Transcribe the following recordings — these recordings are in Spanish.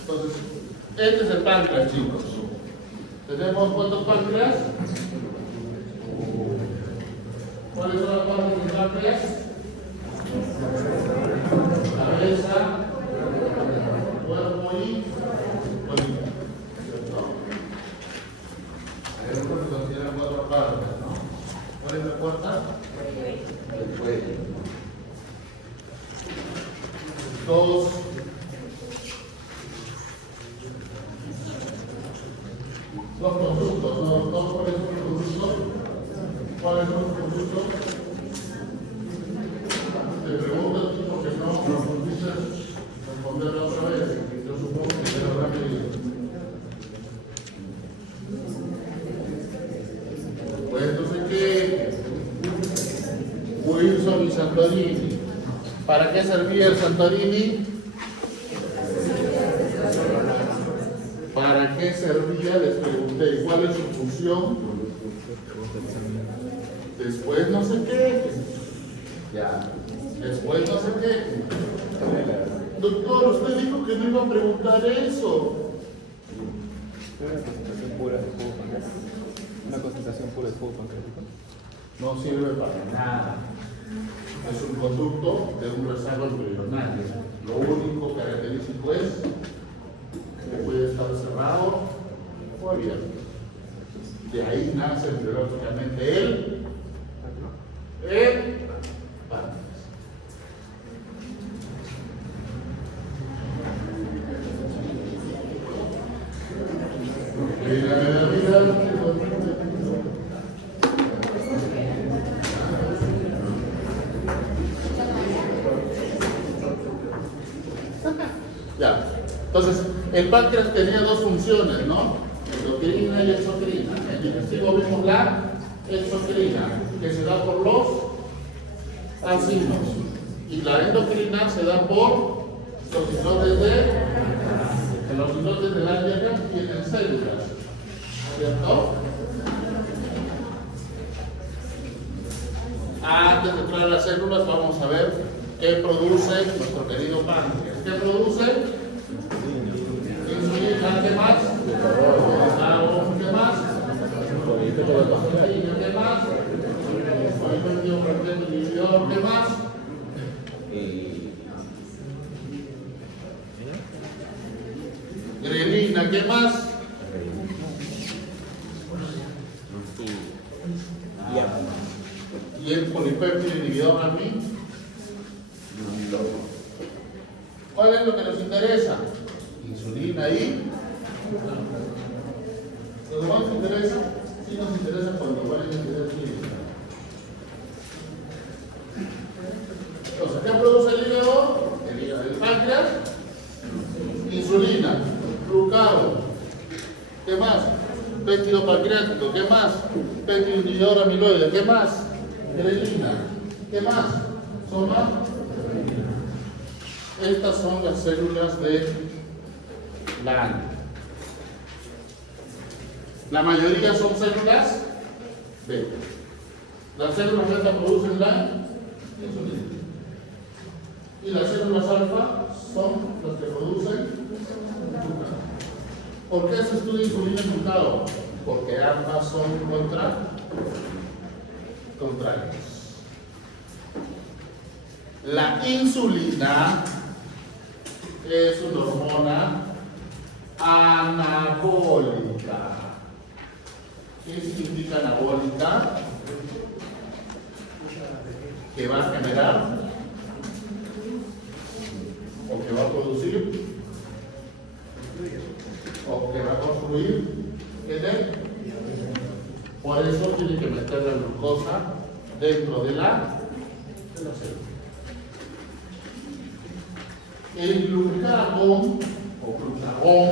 Entonces, este es el páncreas, chicos. ¿Tenemos cuántos páncreas? ¿Cuáles son las partes del páncreas? Cabeza, cuerpo y colita. ¿Cierto? Hay que considerar cuatro partes, ¿no? ¿Cuál es la cuarta? El cuello. Dos. Los conductos, ¿no? ¿Cuáles son los conductos? ¿Cuáles son los conductos? Te pregunto porque no dices responderlo otra vez. Yo supongo que te lo habrá pedido. Pues entonces, ¿qué? Wilson y Santorini. ¿Para qué servía el Santorini? ¿Para qué servía? Les pregunté. ¿Cuál es su función? Después no sé qué. Ya. Después no sé qué. Doctor, usted dijo que no iba a preguntar eso. Una concentración pura de jugo pancreático. Una concentración pura de jugo pancreático. No sirve para nada. Es un conducto de un rezago embrionario. Lo único característico es que puede estar cerrado o abierto. De ahí nace embriológicamente el páncreas. Ya. Entonces, el páncreas tenía dos funciones, ¿no? Endocrina y exocrina. En el intestino vimos la exocrina, que se da por los acinos. Y la endocrina se da por los islotes de la dieta tienen células. ¿Cierto? Antes de entrar a las células, vamos a ver qué produce nuestro querido páncreas. ¿Qué produce? Insulina. ¿Qué más? ¿Qué más? ¿Qué más? ¿Qué más? Grelina. ¿Qué más? ¿Y el polipéptido inhibidor a mí? ¿Cuál es lo que nos interesa? Insulina y... ¿Los demás nos interesa? Sí nos interesa cuando van a interés clínico. Entonces, ¿qué produce el hígado? El hígado del páncreas. Insulina, glucagón. ¿Qué más? Péptido pancreático. ¿Qué más? Péptido inhibidor amiloide. ¿Qué más? Grelina. ¿Qué más? Soma. Estas son las células de la ANA. La mayoría son células beta. Las células beta producen la insulina. Y las células alfa son las que producen glucagón. ¿Por qué se estudia insulina y glucagón? Porque ambas son contrarias. La insulina es una hormona anabólica. ¿Qué significa anabólica? Que va a generar o que va a producir o que va a construir energía. Por eso tiene que meter la glucosa dentro de la célula. El glucagón o glucagón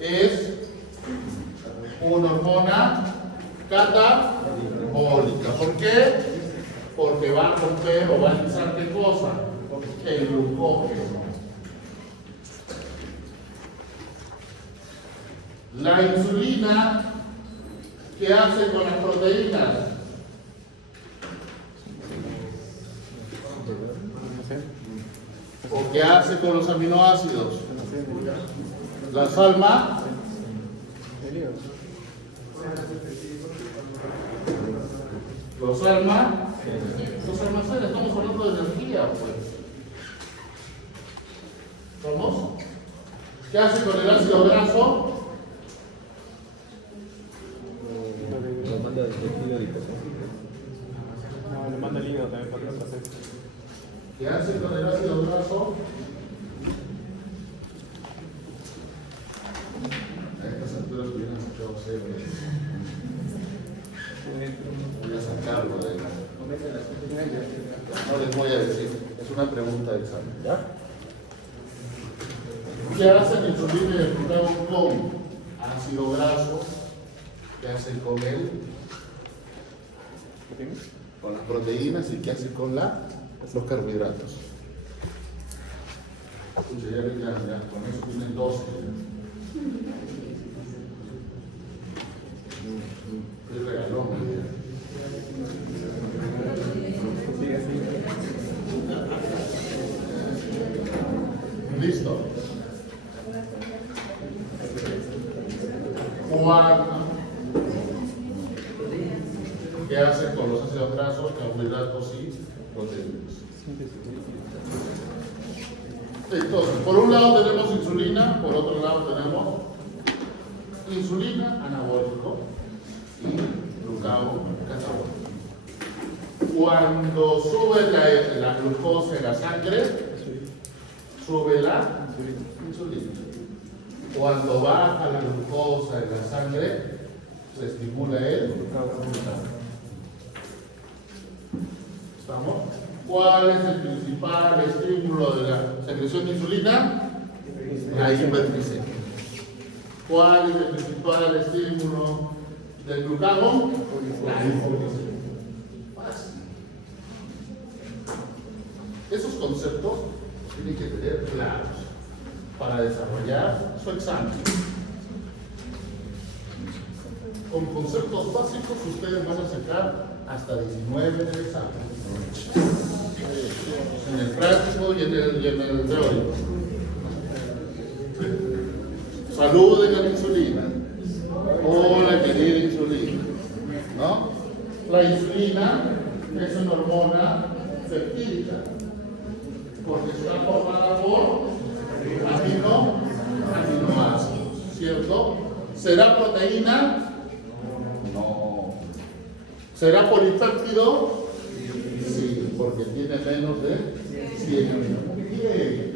es una hormona catabólica. ¿Por qué? Porque va a romper o va a analizar qué cosa, el glucógeno. La insulina, ¿qué hace con las proteínas? ¿O qué hace con los aminoácidos? Las alma. Los almacenes, estamos hablando de energía, pues. ¿Vamos? ¿Qué hace con el ácido graso? Lo manda del tejido adiposo. No, lo manda el hígado también para otro proceso. ¿Qué hace con el ácido graso? A estas alturas hubieran sacado cero. Voy a sacarlo de ahí. No les voy a decir, es una pregunta de examen, ¿ya? ¿Qué hacen el insulina y el glucagón con ácido graso? ¿Qué hacen con él? Con las proteínas. ¿Y qué hacen con los carbohidratos? Escucha, ya, con eso tienen 12. Es regalón, listo. ¿Qué hacen con los ácidos grasos, carbohidratos y proteínas? Entonces, por un lado tenemos insulina, por otro lado tenemos insulina anabólico y glucagón catabólico. Cuando sube la glucosa en la sangre, sube la insulina. Cuando baja la glucosa en la sangre, se estimula el glucagón. ¿Estamos? ¿Cuál es el principal estímulo de la secreción de insulina? La hiperglicemia. ¿Cuál es el principal estímulo del glucagón? La hipoglicemia. Fácil. Esos conceptos tienen que tener claros para desarrollar su examen. Con conceptos básicos ustedes van a sacar hasta 19 en el examen. En el práctico y en el teórico. Saluden a la insulina. Hola, querida insulina. ¿No? La insulina es una hormona peptídica porque está formada por aminoácidos, ¿cierto? ¿Será proteína? No. ¿Será polipéptido? Sí, porque tiene menos de 100 aminoácidos. Bien.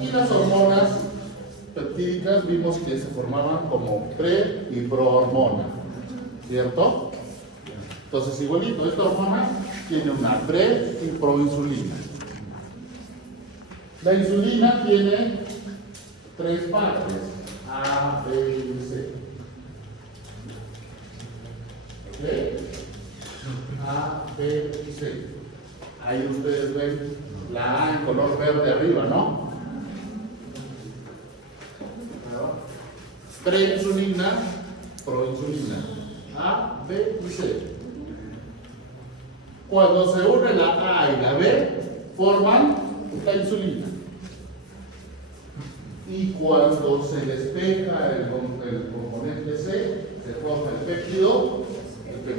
Y las hormonas peptídicas vimos que se formaban como pre y prohormona, ¿cierto? Entonces, igualito, esta hormona tiene una pre y proinsulina. La insulina tiene 3 partes, A, B y C. ¿Ok? A, B y C. Ahí ustedes ven la A en color verde arriba, ¿no? Preinsulina, proinsulina. A, B y C. Cuando se une la A y la B, forman la insulina. Y cuando se despeja el componente C, se forma el péptido C.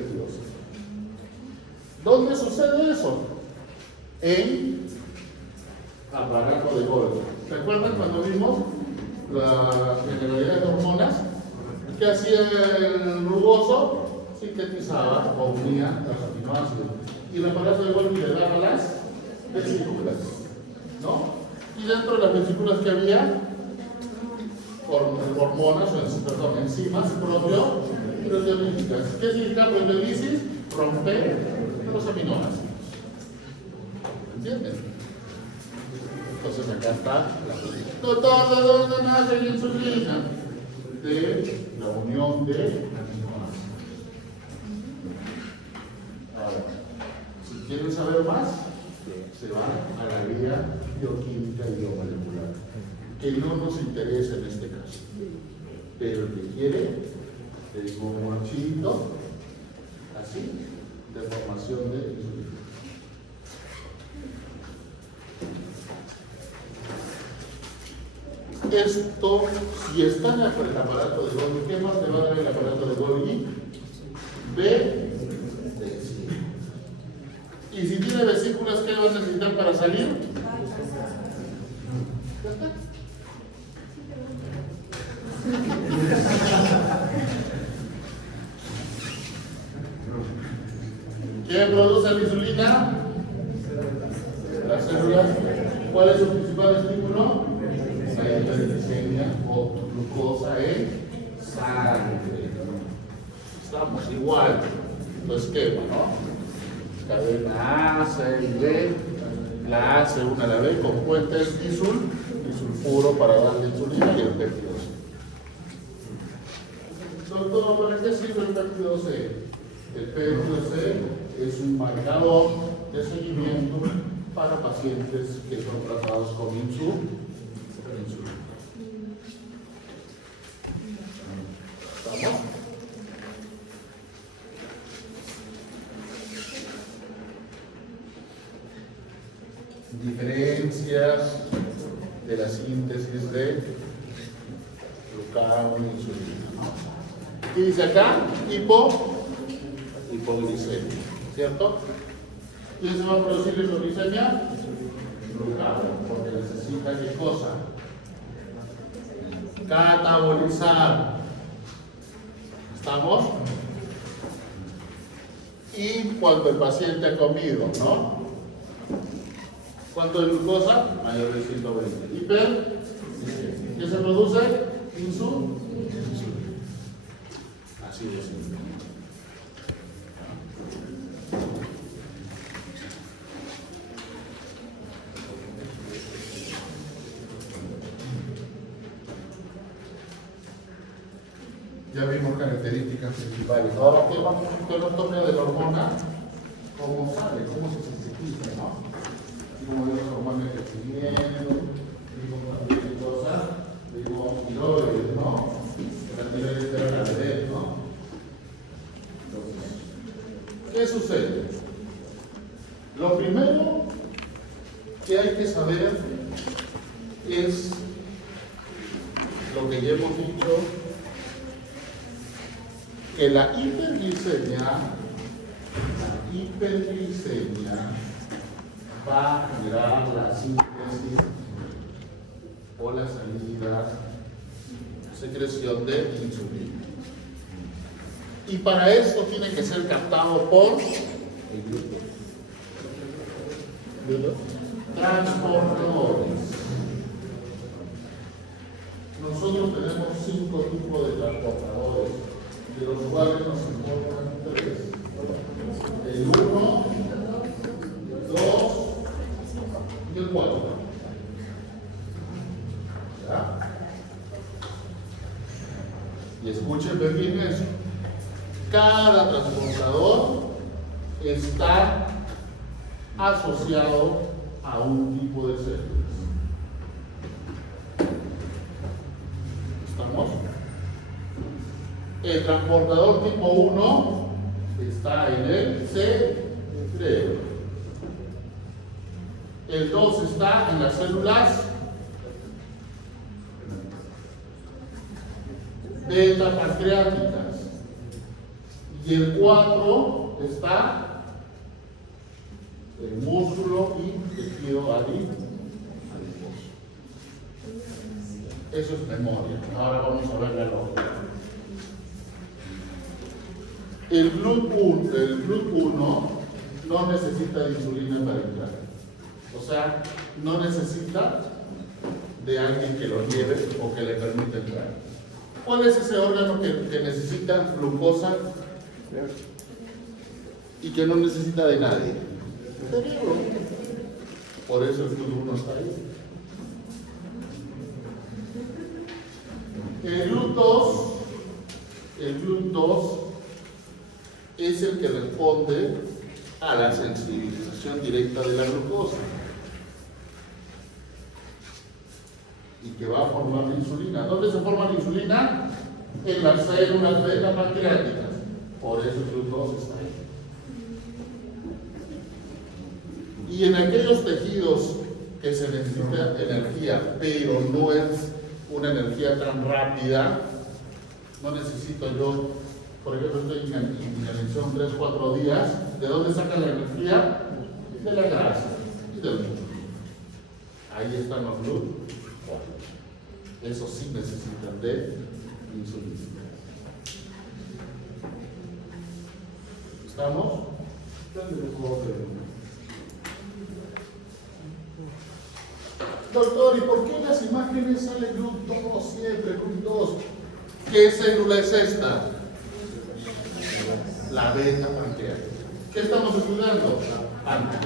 ¿Dónde sucede eso? En aparato de Golgi. ¿Se acuerdan cuando vimos la generalidad de hormonas? ¿Qué hacía el rugoso? Sintetizaba o unía los aminoácidos. Y el aparato de Golgi le daba las vesículas, ¿no? Y dentro de las vesículas que había, hormonas, perdón, enzimas proteolíticas. ¿Qué significa proteolisis? Romper los aminoácidos. ¿Entienden? Entonces acá está la doctor, ¿de dónde nace la insulina? De la unión de aminoácidos. Ahora, si quieren saber más, se van a la vía bioquímica y biomolecular, que no nos interesa en este caso. Pero el que quiere, le digo un archivito, así, de formación de insulina. Esto, si está en el aparato de Golgi, ¿qué más te va a dar el aparato de Golgi? B. Y si tiene vesículas, ¿qué va a necesitar para salir? ¿Quién produce la insulina? Las células. ¿Cuál es su principal estímulo? La hiperglicemia o glucosa en sangre. Estamos igual. Tu esquema, ¿no? Cadena A, C y B. La A se une a la B, compuesta es disulfuro para darle insulina y el péptido C. Doctor, ¿para qué sirve el péptido C? El péptido C es un marcador de seguimiento para pacientes que son tratados con insulina. ¿Estamos? Diferencias de la síntesis de glucagón e insulina. ¿Qué dice acá? Hipoglicemia, ¿cierto? ¿Quién se va a producir la hipoglicemia? Glucagón, porque necesita ¿qué cosa? Catabolizar. ¿Estamos? Y cuando el paciente ha comido, ¿no? ¿Cuánto de glucosa? Mayor de 120. ¿Qué se produce? Insulina. Así de simple. Ya vimos características principales. Ahora, ¿qué vamos a hacer? Nos toca de la hormona? ¿Cómo sale? ¿Cómo se sintetiza? ¿No? Como de los hormonas de crecimiento, digo también cosas, digo tiroides, ¿no? La tiroides de la bebé, ¿no? Entonces, ¿qué sucede? Lo primero que hay que saber es lo que ya hemos dicho, que la hiperglicemia va a generar la síntesis o la salida, secreción de insulina. Y para esto tiene que ser captado por el transportadores. Nosotros tenemos 5 tipos de transportadores, de los cuales nos importan 3. El 1, 2 y el 4. ¿Ya? Y escuchen bien eso. Cada transportador está asociado a un tipo de células. ¿Estamos? El transportador tipo 1 está en el cerebro. El 2 está en las células beta pancreáticas. Y el 4 está en músculo y tejido adiposo. Eso es memoria. Ahora vamos a ver la lógica. El GLUT1 no necesita de insulina para entrar. O sea, no necesita de alguien que lo lleve o que le permita entrar. ¿Cuál es ese órgano que necesita glucosa y que no necesita de nadie? El cerebro. Por eso el GLUT1 está ahí. El GLUT2 es el que responde a la sensibilización directa de la glucosa y que va a formar la insulina. ¿Dónde se forma la insulina? En las células beta pancreáticas. Por eso el GLUT2 está ahí. Y en aquellos tejidos que se necesita energía, pero no es una energía tan rápida. No necesito yo, por ejemplo, estoy en dimensión 3-4 días. ¿De dónde saca la energía? De la grasa y del músculo. Ahí están los glúteos. Eso sí necesitan de insulina. ¿Estamos? Doctor, ¿y por qué en las imágenes sale GLUT2 siempre, GLUT2? ¿Qué célula es esta? La beta pancreática. ¿Qué estamos estudiando? Páncreas.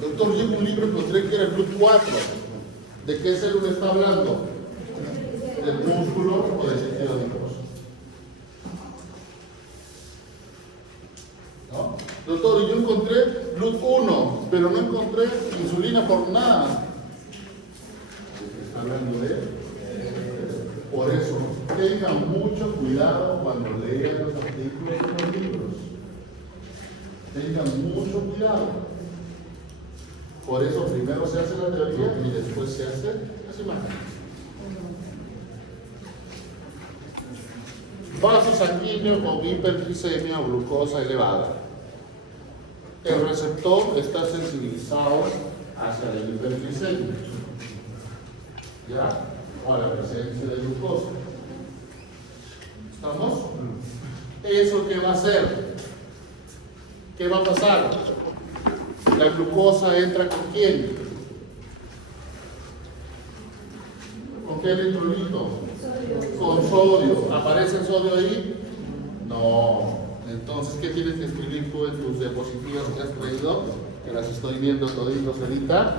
Doctor, yo en un libro encontré que era GLUT4. ¿De qué célula está hablando? ¿Del músculo o del tejido adiposo? ¿No? Doctor, yo encontré GLUT1, pero no encontré insulina por nada. Está hablando de... Por eso, tengan mucho cuidado cuando lean los artículos de los libros. Tengan mucho cuidado. Por eso primero se hace la teoría y después se hace las imágenes. Vaso sanguíneo con hiperglicemia o glucosa elevada. El receptor está sensibilizado hacia la hiperglicemia. ¿Ya? O a la presencia de glucosa. ¿Estamos? ¿Eso qué va a hacer? ¿Qué va a pasar? La glucosa entra con quién? ¿Con qué electrolito? Con sodio. ¿Aparece el sodio ahí? No. Entonces, ¿qué tienes que escribir tú en tus diapositivas que has traído? Que las estoy viendo toditos ahorita.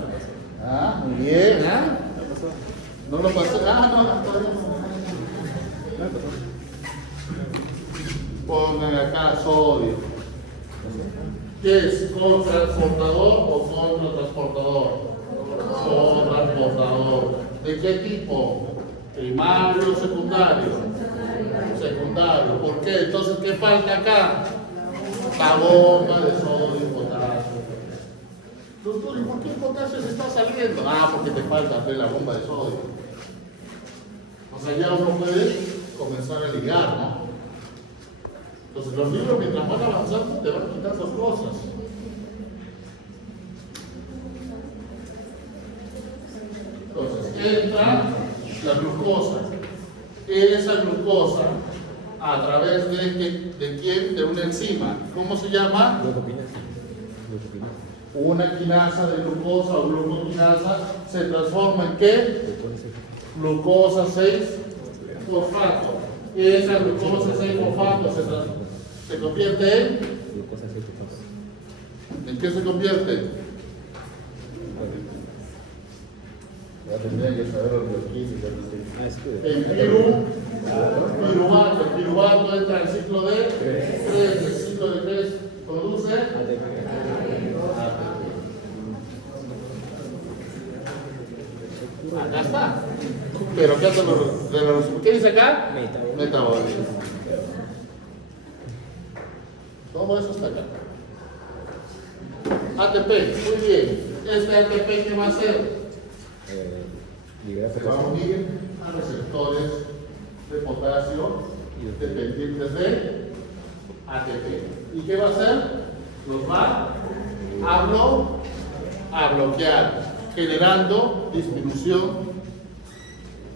Ah, muy bien, ¿ah? ¿No lo pasé? Ah, no, todavía no. Pongan acá sodio. ¿Qué es? ¿Con-transportador o contra-transportador? Con-transportador. ¿De qué tipo? ¿Primario o secundario? Secundario. ¿Por qué? Entonces, ¿qué falta acá? La bomba de sodio y potasio. Doctor, ¿y por qué el potasio se está saliendo? Ah, porque te falta ver la bomba de sodio. O sea, ya uno puede comenzar a ligar, ¿no? Entonces, los libros, mientras van avanzando, te van quitando cosas. Entonces, entra la glucosa. Esa glucosa, a través de quién? De una enzima. ¿Cómo se llama? Una quinasa de glucosa o glucoquinasa se transforma en ¿qué? Glucosa 6-fosfato. Esa glucosa 6-fosfato se convierte en... ¿En qué se convierte? Ya tendría que saber los bioquímicos. En piruvato. El piruvato entra en el ciclo de 3. El ciclo de 3 produce ATP. Acá está. Pero ¿qué hacen los ¿qué dice acá? Metabólicos. Todo eso está acá. ATP, muy bien. Este ATP, ¿qué va a hacer? Se va a unir a receptores de potasio dependientes de ATP. ¿Y qué va a hacer? Los va a bloquear, generando disminución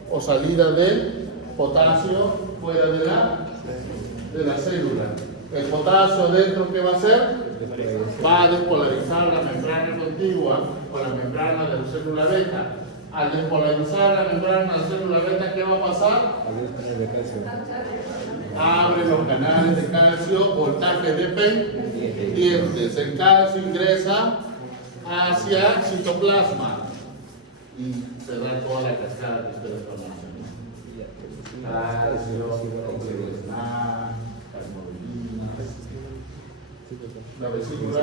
o salida del potasio fuera de la célula. El potasio dentro, ¿qué va a hacer? Va a despolarizar la membrana contigua o la membrana de la célula beta. Al despolarizar la membrana de la célula beta, ¿qué va a pasar? Abre los canales de calcio, voltaje dependientes. El calcio ingresa hacia citoplasma y se da toda la cascada que ustedes conocen. Calcio, la vesícula,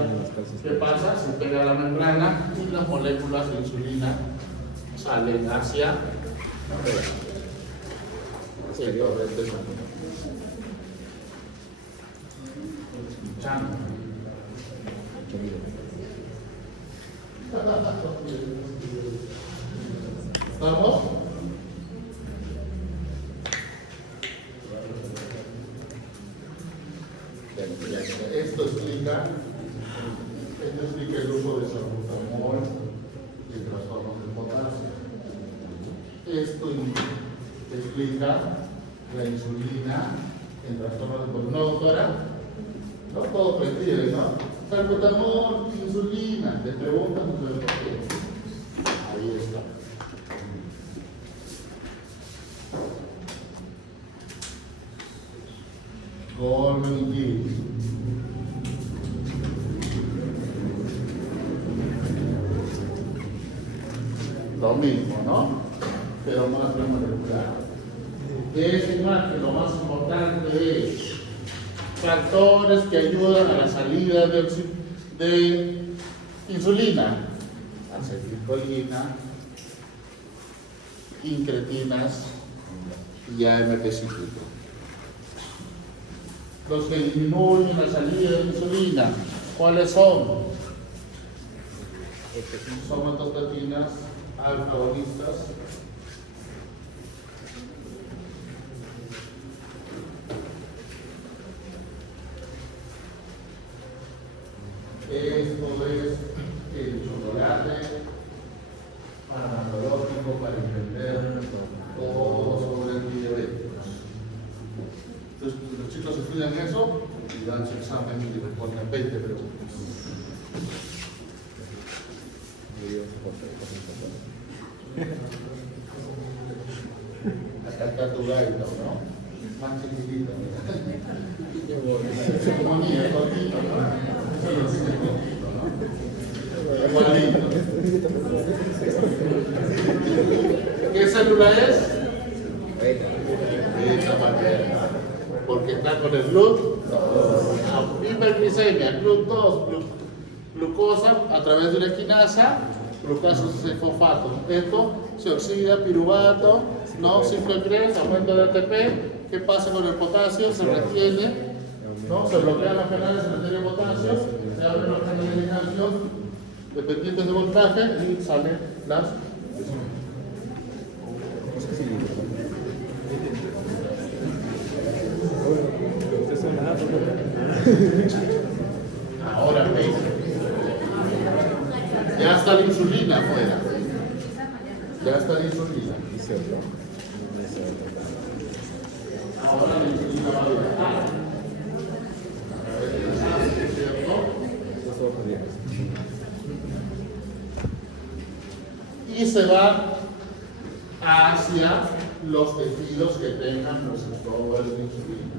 ¿qué pasa? Se pega a la membrana y las moléculas de insulina salen hacia el torrente sanguíneo. ¿Estamos? Esto explica el uso de salbutamol y el trastorno del potasio. Esto explica la insulina, el trastorno del potasio. ¿No, doctora? No todo prescribe, ¿no? Salbutamol, insulina. Te preguntan por qué. Ahí está. Golgi. Lo mismo, ¿no? Pero más molecular. Es igual que lo más importante es factores que ayudan a la salida de insulina, acetilcolina, incretinas y AMP cíclico. Los que disminuyen la salida de insulina, ¿cuáles son? Somatostatinas, alfa-agonistas, esto es el chocolate farmacológico para entender todo sobre antidiabéticos. Entonces, los chicos estudian eso y dan su examen y responden 20 preguntas. Acá está tu gaito, ¿no? Más chiquitito, como niño, cortito, ¿no? Eso lo sigue cortito, ¿no? Igualito. ¿Qué célula es? Beta materna. Porque está con el hiperglicemia, GLUT2, glucosa a través de una quinasa, glucosa es fosfato. Esto se oxida, piruvato, ¿no? 5-3, aumento de ATP. ¿Qué pasa con el potasio? Se retiene, ¿no? Se bloquean los canales, se retiene el potasio, se abren los canales de calcio dependientes de voltaje y salen las. Ahora veis, ya está la insulina afuera. Ya está la insulina. Ahora la insulina va a viajar. Y se va hacia los tejidos que tengan receptores de insulina.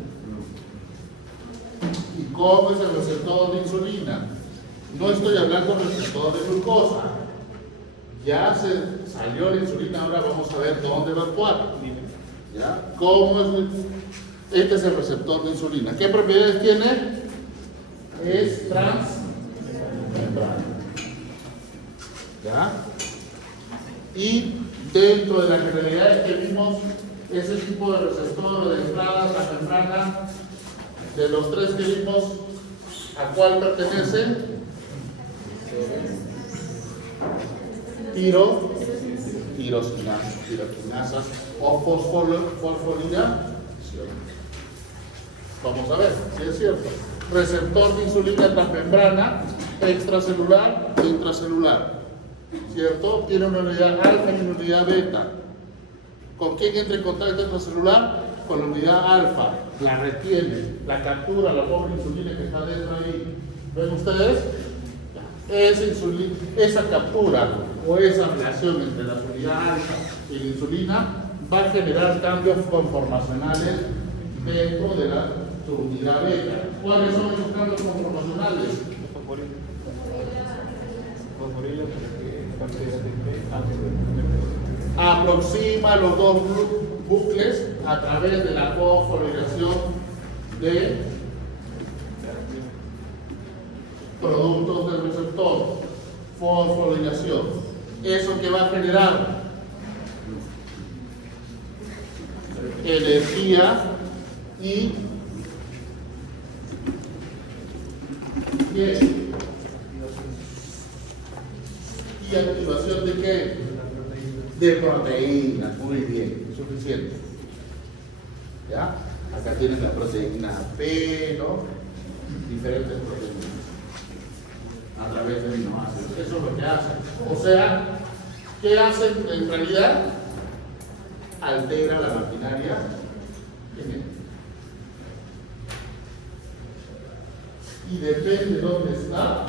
¿Y cómo es el receptor de insulina? No estoy hablando del receptor de glucosa. Ya se salió la insulina, ahora vamos a ver dónde va a actuar. ¿Ya? ¿Cómo es? Este es el receptor de insulina. ¿Qué propiedades tiene? Es transmembrana. ¿Ya? Y dentro de las generalidades que vimos, ese tipo de receptor de entrada, la membrana, de los tres que vimos, ¿a cuál pertenece? Tiroquinasas o fosforilación. Vamos a ver si es cierto. Receptor de insulina transmembrana, extracelular e intracelular. ¿Cierto? Tiene una unidad alfa y una unidad beta. ¿Con quién entra en contacto extracelular? Con la unidad alfa. La retiene, la captura, la pobre insulina que está dentro ahí. ¿Ven ustedes? Esa captura o esa relación entre la unidad alfa y la insulina va a generar cambios conformacionales dentro de la unidad beta. ¿Cuáles son esos cambios conformacionales? Aproxima los dos bucles a través de la fosforilación de productos del receptor. Fosforilación. ¿Eso que va a generar? Energía y ¿Y activación de qué? De proteínas. Muy bien, suficiente. ¿Ya? Acá tienes la proteína P, ¿no? Diferentes proteínas a través de aminoácidos. Eso es lo que hacen. O sea, ¿qué hacen en realidad? Altera la maquinaria genética. Y depende de dónde está,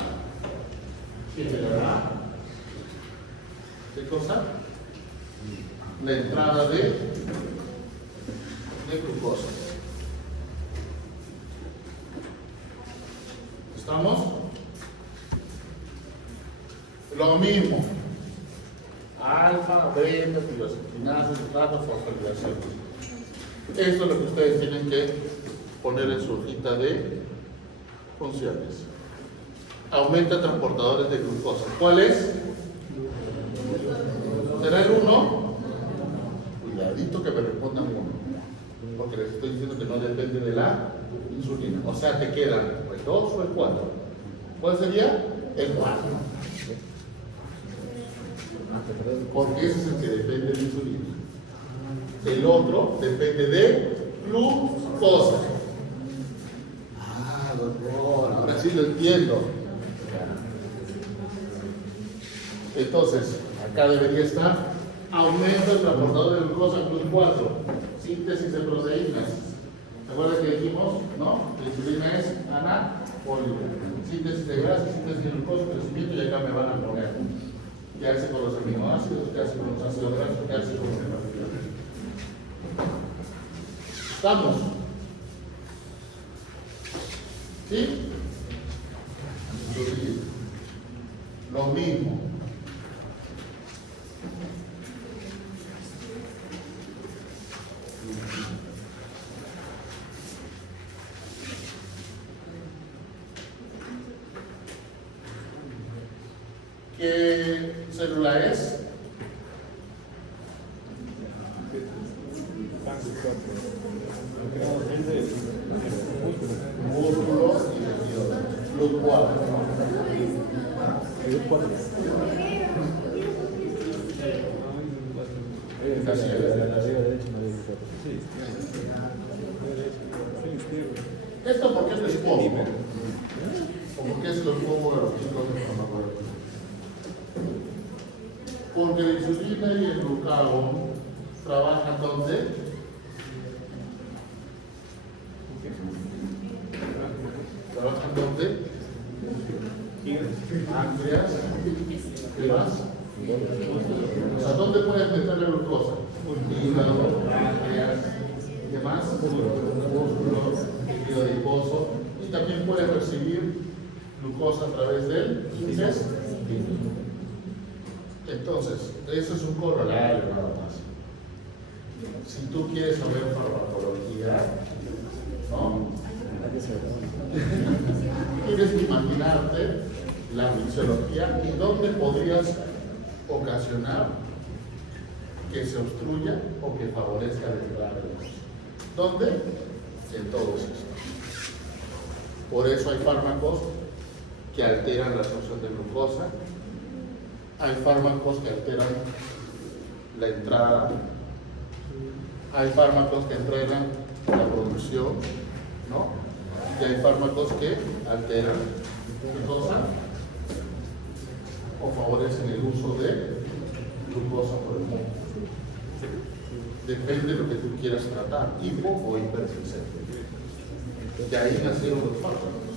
generará ¿qué cosa? La entrada de glucosa. ¿Estamos? Lo mismo. Alfa, beta, tirosina, citrato, fosforilación. Esto es lo que ustedes tienen que poner en su hojita de funciones. Aumenta transportadores de glucosa. ¿Cuál es? ¿Será el 1? Cuidadito que me respondan 1. Porque les estoy diciendo que no depende de la insulina. O sea, te quedan el 2 o el 4. ¿Cuál sería? El 4. Porque ese es el que depende de la insulina. El otro depende de glucosa. Ah, doctor, ahora sí lo entiendo. Entonces, acá debería estar aumento el transportador de glucosa plus 4, síntesis de proteínas. ¿Se acuerdan que dijimos? ¿No? La insulina es anabólica. Síntesis de grasa, síntesis de glucosa, crecimiento, y acá me van a poner qué hace con los aminoácidos, qué hace con los ácidos grasos, qué hace con los carbohidratos. ¿Estamos? ¿Sí? Lo mismo. ¿Qué célula es? Músculo y tejido. Plus 4. Casi ¿esto por qué les pongo? ¿O por qué se los pongo a los chicos de farmacología? Porque la insulina y el glucagón trabajan ¿dónde? ¿Trabajan dónde? Páncreas. ¿Qué más? O sea, ¿dónde puedes meter la glucosa? Hígado, páncreas, ¿qué más? Músculos, tejido adiposo, y también puedes recibir glucosa a través del intestino. Entonces, eso es un corolario nada más. Si tú quieres saber farmacología, ¿no? Tienes que imaginarte la fisiología y dónde podrías ocasionar que se obstruya o que favorezca la entrada de glucosa. ¿Dónde? En todos estos. Por eso hay fármacos que alteran la absorción de glucosa, hay fármacos que alteran la entrada, hay fármacos que entregan la producción, ¿no? Y hay fármacos que alteran ¿qué cosa? O favorecen el uso de glucosa por el mundo. Depende de lo que tú quieras tratar, hipo o hipersensible. Y ahí nacieron los fármacos.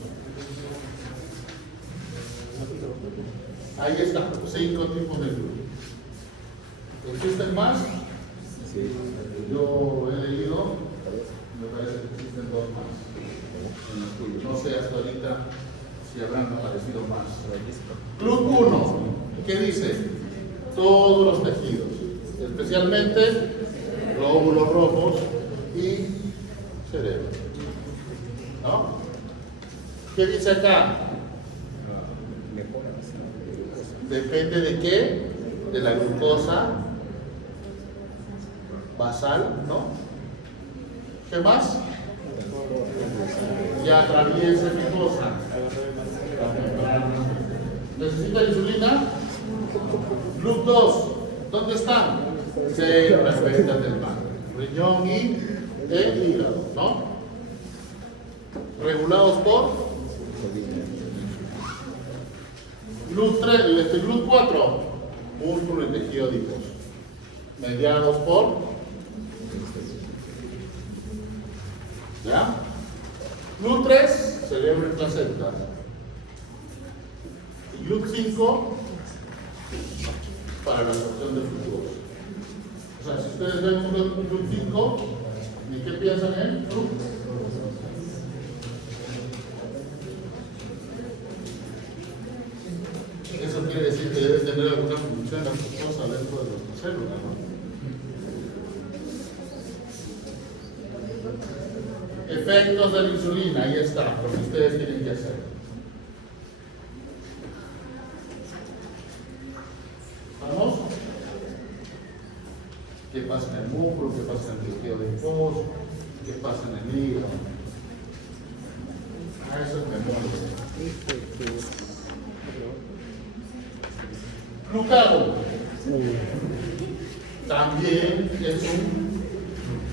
Ahí están 5 tipos de gluten. ¿Existen más? Sí. Yo he leído, me parece que existen 2 más. No sé hasta ahorita si habrán aparecido más. GLUT1, ¿qué dice? Todos los tejidos, especialmente glóbulos rojos y cerebro. ¿No? ¿Qué dice acá? Depende de qué, de la glucosa basal, ¿no? ¿Qué más? Y atraviesa qué cosa. ¿Necesita insulina? Group 2, ¿dónde están? Se las vetas del mar, riñón y el hígado, ¿no? Regulados por Group 3, Group 4, músculo y tejido adiposo, mediados por, ¿ya? Group 3, cerebro y placenta. Y Group 5, para la absorción de fluidos. O sea, si ustedes ven un Group 5, ¿y qué piensan en Group? Eso quiere decir que debe tener alguna función la fructosa dentro de nuestra célula, ¿no? Efectos de la insulina, ahí está, lo que ustedes tienen que hacer. ¿Vamos? ¿Qué pasa en el músculo? ¿Qué pasa en el tejido adiposo? ¿Qué pasa en el hígado? Eso es memoria. Glucagón también es un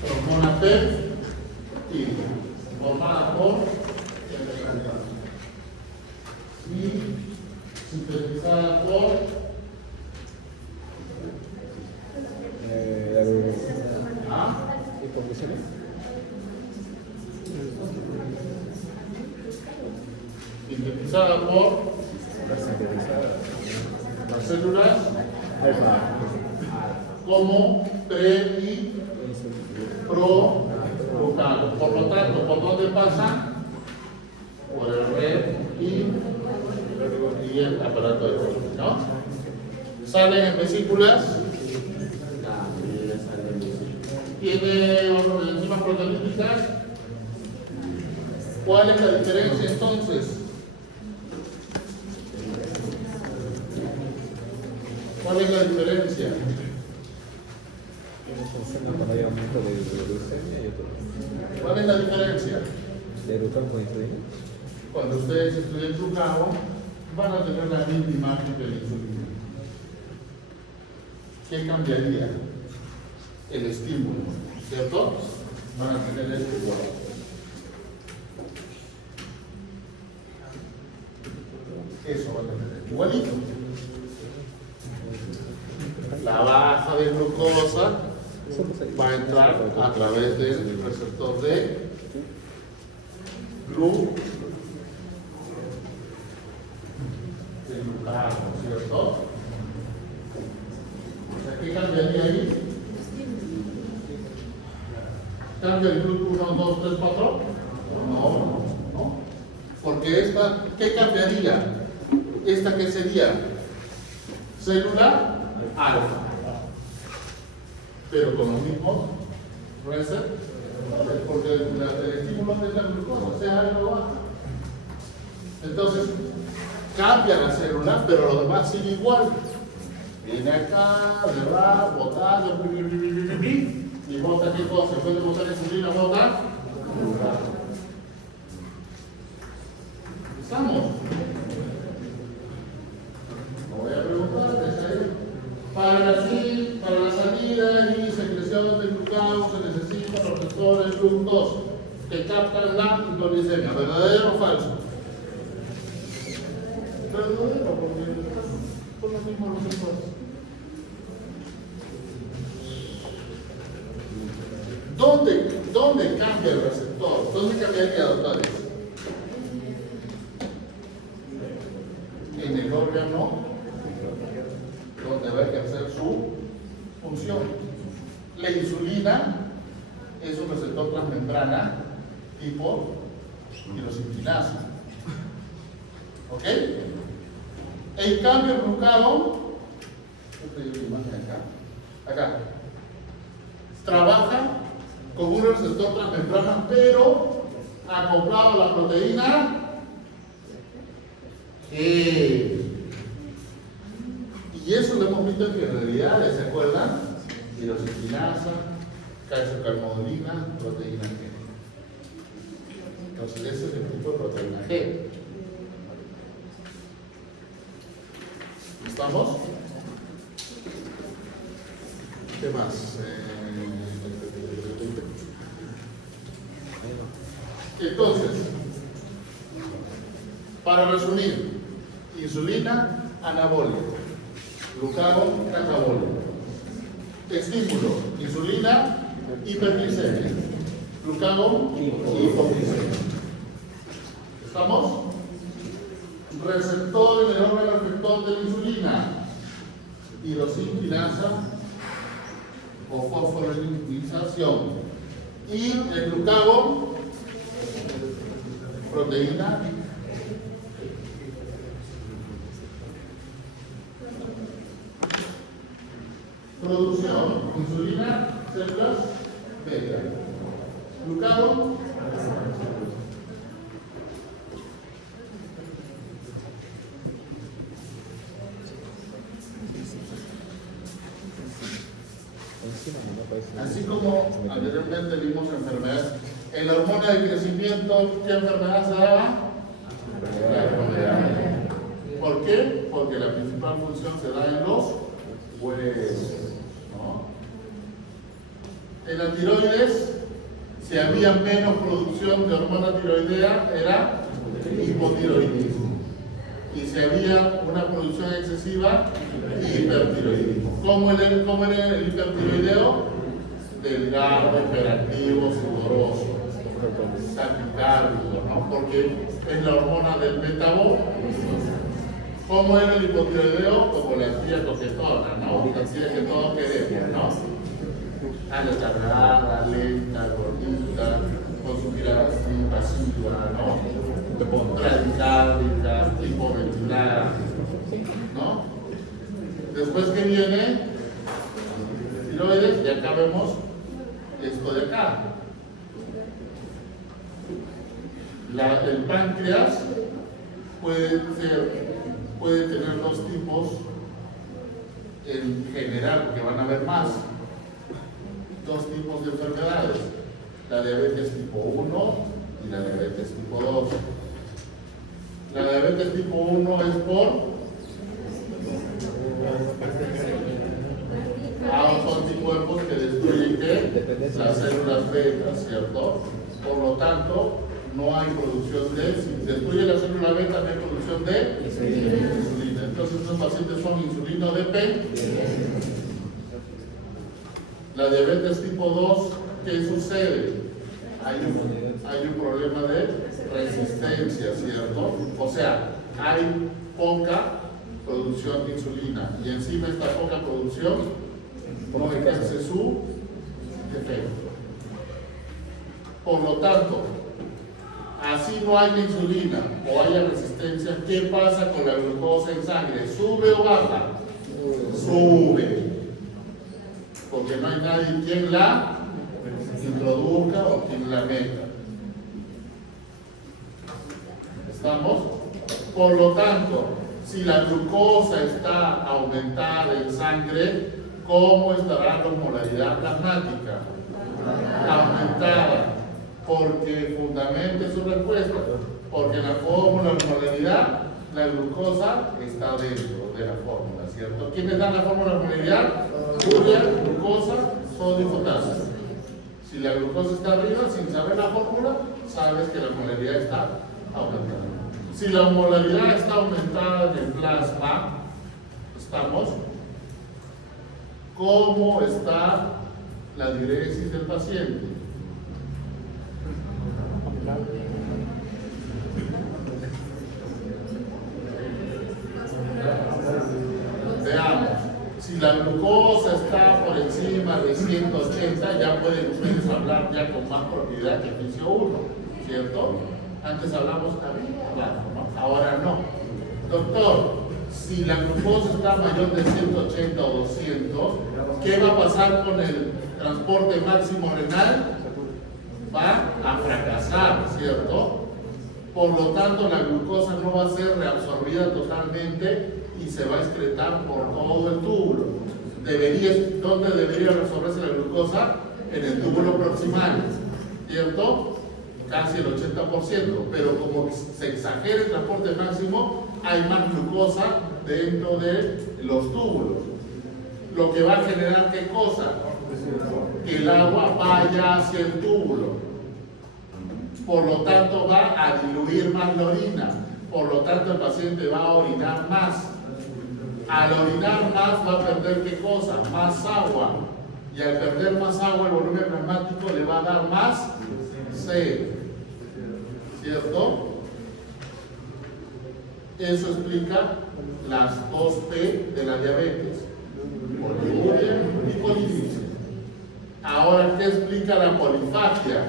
hormona péptida formada por y sintetizada por sintetizada por las células como pre y pro glucagón. Por lo tanto, ¿por dónde pasa? Por el red y el aparato de Golgi, ¿no? ¿Salen en vesículas? ¿Tiene enzimas proteolíticas? ¿Cuál es la diferencia entonces? ¿Cuál es la diferencia? ¿Cuál es la diferencia? Cuando ustedes estudian glucagón, van a tener la misma imagen que la insulina. ¿Qué cambiaría? El estímulo, ¿cierto? Van a tener esto igual. Eso va a tener igualito. La baja de glucosa va a entrar a través del receptor de glucagón, ¿cierto? ¿Qué cambiaría ahí? ¿Cambia el grupo 1, 2, 3, 4? No. Porque esta, ¿qué cambiaría? ¿Esta qué sería? Célula alfa. Pero con los mismos receptores. Porque el estímulo es la glucosa, sea alfa o baja. Entonces, cambia la célula, pero lo demás sigue igual. Viene acá, le va, botando, y bota qué cosa. Después de botar insulina, bota. ¿Estamos? Lo voy a preguntar, para la salida y secreción de glucagón se necesitan los receptores GLUT2 que captan la hipoglicemia. ¿Verdadero o falso? Verdadero, porque son los mismos receptores. ¿Dónde cambia el receptor? ¿Dónde cambiaría, doctores? En el órgano donde va a ejercer su función. La insulina es un receptor transmembrana tipo tirosina. ¿Ok? En cambio, el glucagón, acá, trabaja con un receptor transmembrana, pero acoplado a la proteína G. Y eso lo hemos visto en generalidades, ¿se acuerdan? Tirosina, calciocarbonolina, proteína G. Entonces, ese es el tipo de proteína G. ¿Estamos? ¿Qué más? Entonces, para resumir, insulina anabólica, glucagón catabólico, estímulo, insulina hiperglicemia, glucagón hipoglicemia. ¿Estamos? Receptor en el órgano efector de la insulina, hidroxinquinasa o fosforilización, y el glucagón, proteína producción, insulina, células beta, glucagón así como anteriormente vimos enfermedades. En la hormona de crecimiento, ¿qué enfermedad se daba? La enfermedad. ¿Por qué? Porque la principal función se da en los huesos, ¿no? En la tiroides, si había menos producción de hormona tiroidea, era hipotiroidismo. Y si había una producción excesiva, hipertiroidismo. ¿Cómo era el hipertiroideo? Delgado, hiperactivo, sudoroso, taquicárdico, ¿no? Porque es la hormona del metabol. ¿Cómo era el hipotiroideo? Como la tía coquetona, ¿no? La tía que todos queremos, ¿no? Aletargada, lenta, gordita, con su mirada pasiva, ¿no? Taquicárdica, hipoventilada, ¿no? Después que viene tiroides, y acá vemos esto de acá. El páncreas puede tener dos tipos en general, porque van a haber más. Dos tipos de enfermedades: la diabetes tipo 1 y la diabetes tipo 2. La diabetes tipo 1 es por son anticuerpos que destruyen ¿qué? Las células beta, ¿cierto? Por lo tanto, no hay producción si destruye la célula beta, no hay producción de insulina. Entonces, estos pacientes son insulinodependientes. La diabetes tipo 2, ¿qué sucede? Hay un problema de resistencia, ¿cierto? O sea, hay poca producción de insulina, y encima esta poca producción no ejerce su efecto. Por lo tanto, así no haya insulina o haya resistencia, ¿qué pasa con la glucosa en sangre? ¿Sube o baja? Sube. Porque no hay nadie quien la introduzca o quien la meta. ¿Estamos? Por lo tanto, si la glucosa está aumentada en sangre, ¿cómo estará la osmolaridad plasmática? Aumentada. Porque fundamente su respuesta, porque en la fórmula de osmolaridad, la glucosa está dentro de la fórmula, ¿cierto? ¿Quiénes dan la fórmula de osmolaridad? Urea, glucosa, sodio y potasio. Si la glucosa está arriba, sin saber la fórmula, sabes que la osmolaridad está aumentada. Si la osmolaridad está aumentada en el plasma, ¿estamos? ¿Cómo está la diuresis del paciente? Veamos, si la glucosa está por encima de 180, ya pueden ustedes hablar ya con más propiedad que fisio 1, ¿cierto? Antes hablamos claro, ¿no? Ahora no. Doctor, si la glucosa está mayor de 180 o 200, ¿qué va a pasar con el transporte máximo renal? Va a fracasar, ¿cierto? Por lo tanto, la glucosa no va a ser reabsorbida totalmente y se va a excretar por todo el túbulo. ¿Dónde debería reabsorberse la glucosa? En el túbulo proximal, ¿cierto? Casi el 80%, pero como se exagera el transporte máximo, hay más glucosa dentro de los túbulos. lo que va a generar ¿qué cosa? Que el agua vaya hacia el túbulo. Por lo tanto va a diluir más la orina. Por lo tanto el paciente va a orinar más. Al orinar más va a perder ¿qué cosa? Más agua. Y al perder más agua el volumen plasmático le va a dar más sed. ¿Cierto? Eso explica las 2 P de la diabetes. Poliuria y polidipsia. Ahora, ¿qué explica la polifagia?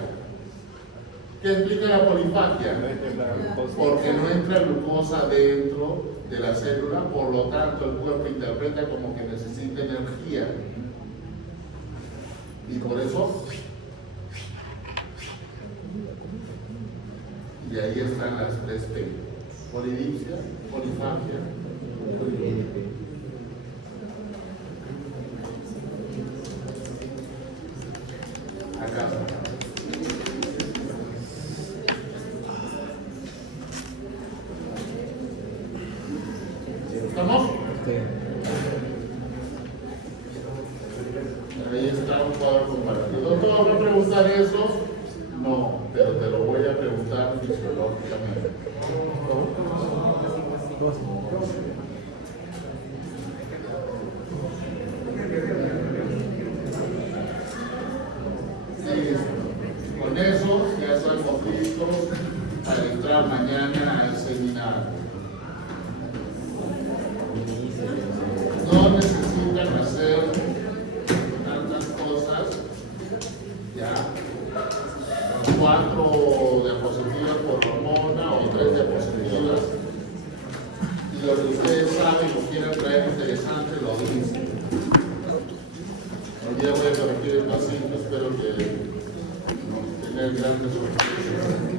¿Qué explica la polifagia? Porque no entra glucosa dentro de la célula, por lo tanto el cuerpo interpreta como que necesita energía. Y por eso, y ahí están las 3 P. Polidipsia, polifagia, polidipsia. Acá. ¿Estamos? Ahí está un cuadro comparativo. ¿Doctor, va a preguntar eso? No, pero te lo voy a preguntar fisiológicamente. Con eso ya estamos listos para entrar mañana al seminario. No necesitan hacer tantas cosas, ya. 4 diapositivas por hormona o 3 diapositivas. Y lo que ustedes saben o quieran traer interesante lo dicen. Hoy día voy a corregir el paciente, espero que no tener grandes sorpresas.